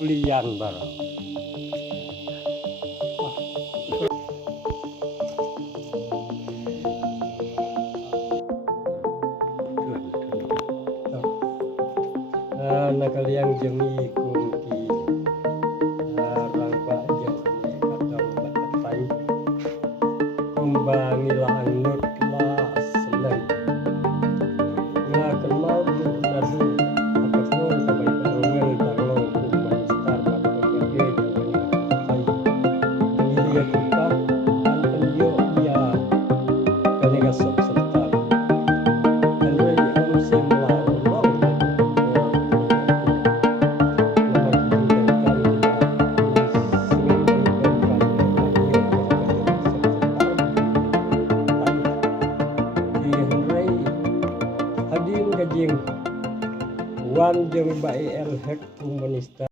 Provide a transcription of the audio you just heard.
lian barang. Nakaliang jemi kunti rangka jemi kadang batapai kumbangilang nut la seleng ngakan mau nadu akapol kabay parungel darong kumanistar batpagage jawani ay niliya kupa ang kanyo iya kanigasok serta kanray ang simla ulo Hadin kajing wan jeng bai el hek kumanista